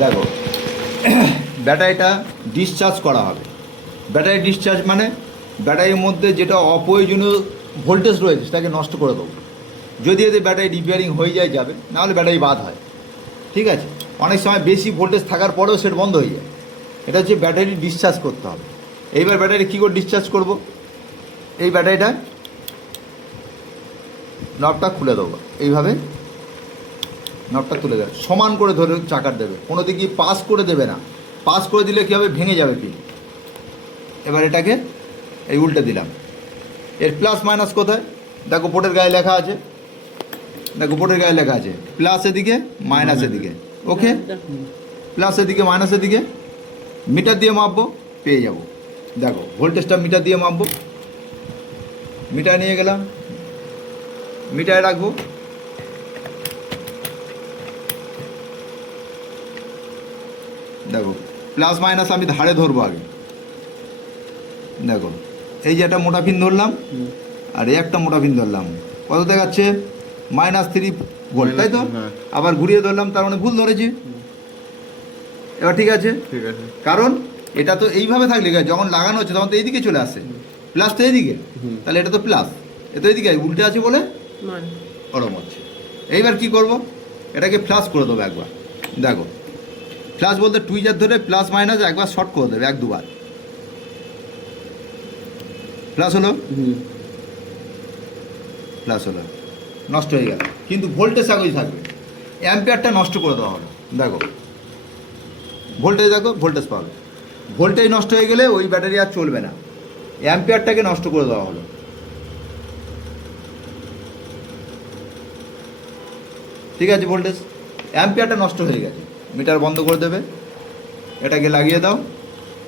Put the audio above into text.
দেখো ব্যাটারিটা ডিসচার্জ করা হবে। ব্যাটারি ডিসচার্জ মানে ব্যাটারির মধ্যে যেটা অপ্রয়োজনীয় ভোল্টেজ রয়েছে সেটাকে নষ্ট করে দেবো। যদি এতে ব্যাটারি রিপেয়ারিং হয়ে যায় যাবে, নাহলে ব্যাটারি বাদ হয়। ঠিক আছে, অনেক সময় বেশি ভোল্টেজ থাকার পরেও সেটা বন্ধ হয়ে যায়। এটা হচ্ছে ব্যাটারি ডিসচার্জ করতে হবে। এইবার ব্যাটারি কী করে ডিসচার্জ করব, এই ব্যাটারিটা নবটা খুলে দেবো, এইভাবে নবটা তুলে দেবে, সমান করে ধরে চাকার দেবে, কোনো দিকে পাস করে দেবে না। পাস করে দিলে কী হবে, ভেঙে যাবে পিন। এবার এটাকে এই উল্টে দিলাম। এর প্লাস মাইনাস কোথায় দেখো, বোর্ডের গায়ে লেখা আছে, দেখো বোর্ডের গায়ে লেখা আছে প্লাস এদিকে মাইনাস এদিকে। ওকে, প্লাস এদিকে মাইনাস এদিকে। মিটার দিয়ে মাপবো, পেয়ে যাব। দেখো ভোল্টেজটা মিটার দিয়ে মাপবো, মিটার নিয়ে গেলাম, মিটারে রাখবো। দেখো প্লাস মাইনাস আমি ধারে ধরবো আগে। দেখো এই যে একটা মোটা পিন ধরলাম আর এই একটা মোটা পিন ধরলাম, কত দেখাচ্ছে -3 ভোল্ট, তাই তো? আবার ঘুরিয়ে ধরলাম, তার মানে ভুল ধরেছি। এবার ঠিক আছে, ঠিক আছে। কারণ এটা তো এইভাবে থাকলে যখন লাগানো হচ্ছে তখন তো এইদিকে চলে আসে, প্লাস তো এইদিকে, তাহলে এটা তো প্লাস, এ তো এইদিকে উল্টে আছে বলে ওরম হচ্ছে। এইবার কি করব, এটাকে ফ্লাশ করে দেবো একবার। দেখো ফ্লাশ বলতে টুইজার ধরে প্লাস মাইনাস একবার শর্ট করে দেবে, 1-2 বার। প্লাস হলো, প্লাস হলো, নষ্ট হয়ে গেল, কিন্তু ভোল্টেজ একই থাকবে। অ্যাম্পিয়ারটা নষ্ট করে দেওয়া হলো। দেখো ভোল্টেজ, দেখো ভোল্টেজ পাবে, ভোল্টেজ নষ্ট হয়ে গেলে ওই ব্যাটারি আর চলবে না, অ্যাম্পিয়ারটাকে নষ্ট করে দেওয়া হলো। ঠিক আছে, ভোল্টেজ অ্যাম্পিয়ারটা নষ্ট হয়ে গেছে, মিটার বন্ধ করে দেবে, এটাকে লাগিয়ে দাও।